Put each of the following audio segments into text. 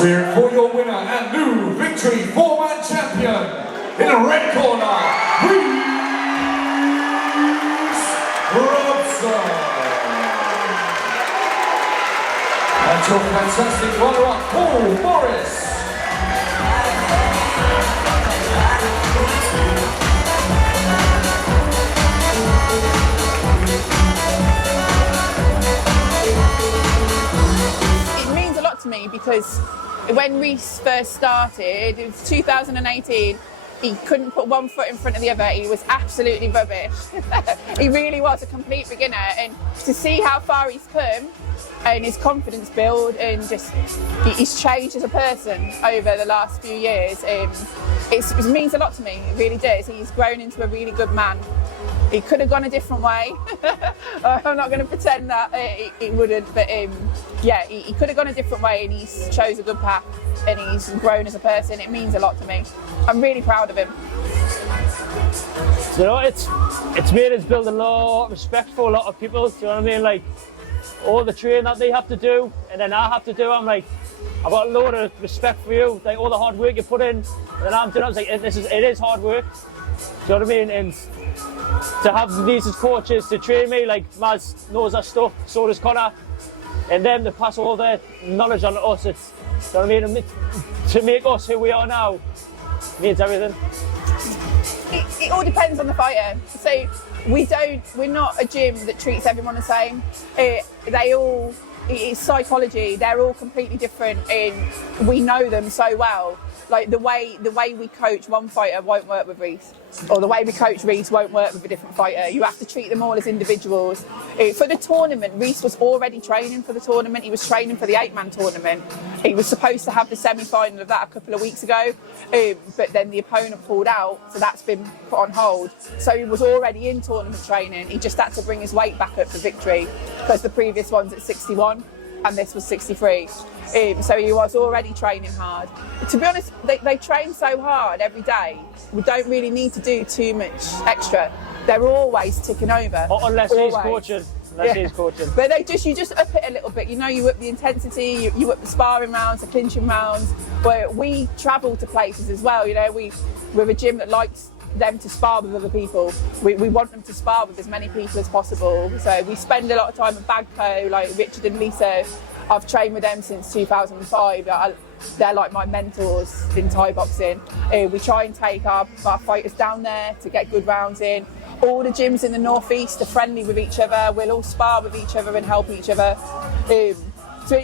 Cheering for your winner and new victory 4-man champion in the red corner, Reece. And your fantastic runner-up, Paul Morris. It means a lot to me because when Reece first started, it was 2018, he couldn't put one foot in front of the other. He was absolutely rubbish. He really was a complete beginner, and to see how far he's come and his confidence build and just he's changed as a person over the last few years, it means a lot to me. It really does. He's grown into a really good man. He could have gone a different way. I'm not going to pretend that he wouldn't, but yeah, he could have gone a different way, and he's chose a good path, and he's grown as a person. It means a lot to me. I'm really proud of him. So, you know, it's made us build a lot of respect for a lot of people. Do you know what I mean? Like all the training that they have to do, and then I have to do. I'm like, I've got a lot of respect for you. Like all the hard work you put in, and then I'm doing. I was like, it is hard work. Do you know what I mean? And to have these as coaches to train me, like Maz knows that stuff, so does Connor, and them to pass all their knowledge on to us. It's, you know what I mean? To make us who we are now means everything. It all depends on the fighter. So we're not a gym that treats everyone the same. It's psychology. They're all completely different, and we know them so well. Like the way we coach one fighter won't work with Reece, or the way we coach Reece won't work with a different fighter. You have to treat them all as individuals. For the tournament, Reece was already training for the tournament. He was training for the 8-man tournament. He was supposed to have the semi-final of that a couple of weeks ago, but then the opponent pulled out, so that's been put on hold. So he was already in tournament training. He just had to bring his weight back up for victory because the previous one's at 61 and this was 63. So he was already training hard. To be honest, they train so hard every day. We don't really need to do too much extra. They're always ticking over. Unless he's coaching. He's coaching. But you just up it a little bit. You know, you up the intensity, you up the sparring rounds, the clinching rounds. But we travel to places as well. You know, we're a gym that likes them to spar with other people. We want them to spar with as many people as possible. So we spend a lot of time at Bagco, like Richard and Lisa. I've trained with them since 2005. They're like my mentors in Thai boxing. We try and take our fighters down there to get good rounds in. All the gyms in the northeast are friendly with each other. We'll all spar with each other and help each other. So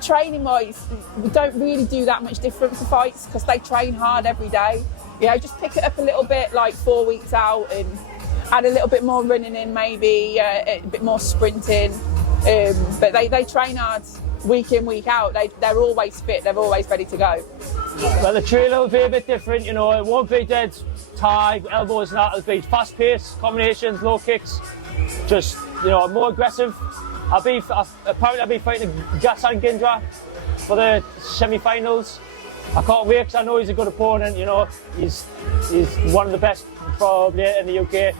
training wise, we don't really do that much different for fights because they train hard every day. You know, just pick it up a little bit, like 4 weeks out, and add a little bit more running in, maybe a bit more sprinting. But they train hard week in, week out. They're always fit. They're always ready to go. Well, the training will be a bit different. You know, it won't be dead Thai elbows and that. It'll be fast-paced combinations, low kicks. Just, you know, more aggressive. Apparently I'll be fighting Gassan Gindra for the semi-finals. I can't wait because I know he's a good opponent. You know, he's one of the best probably in the UK.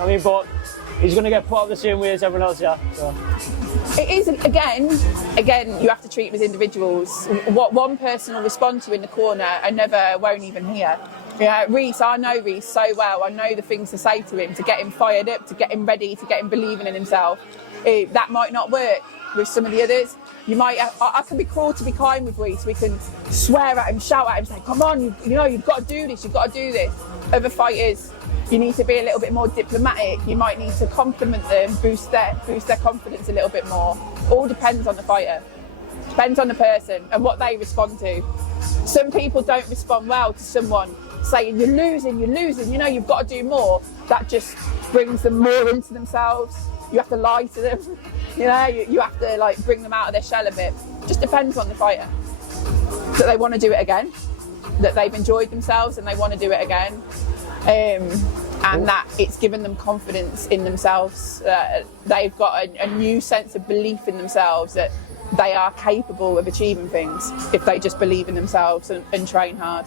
I mean, but he's going to get put up the same way as everyone else, yeah. So. It is, again, you have to treat them as individuals. What one person will respond to in the corner, another won't even hear. Yeah, Reece, I know Reece so well. I know the things to say to him to get him fired up, to get him ready, to get him believing in himself. That might not work with some of the others. I can be cruel to be kind with Reece. We can swear at him, shout at him, say, come on, you know, you've got to do this, you've got to do this. Other fighters, you need to be a little bit more diplomatic. You might need to compliment them, boost their confidence a little bit more. All depends on the fighter. Depends on the person and what they respond to. Some people don't respond well to someone saying, you're losing, you know, you've got to do more. That just brings them more into themselves. You have to lie to them. You know, you have to like bring them out of their shell a bit. Just depends on the fighter. That they want to do it again, that they've enjoyed themselves and they want to do it again. And that it's given them confidence in themselves. They've got a new sense of belief in themselves that they are capable of achieving things if they just believe in themselves and train hard.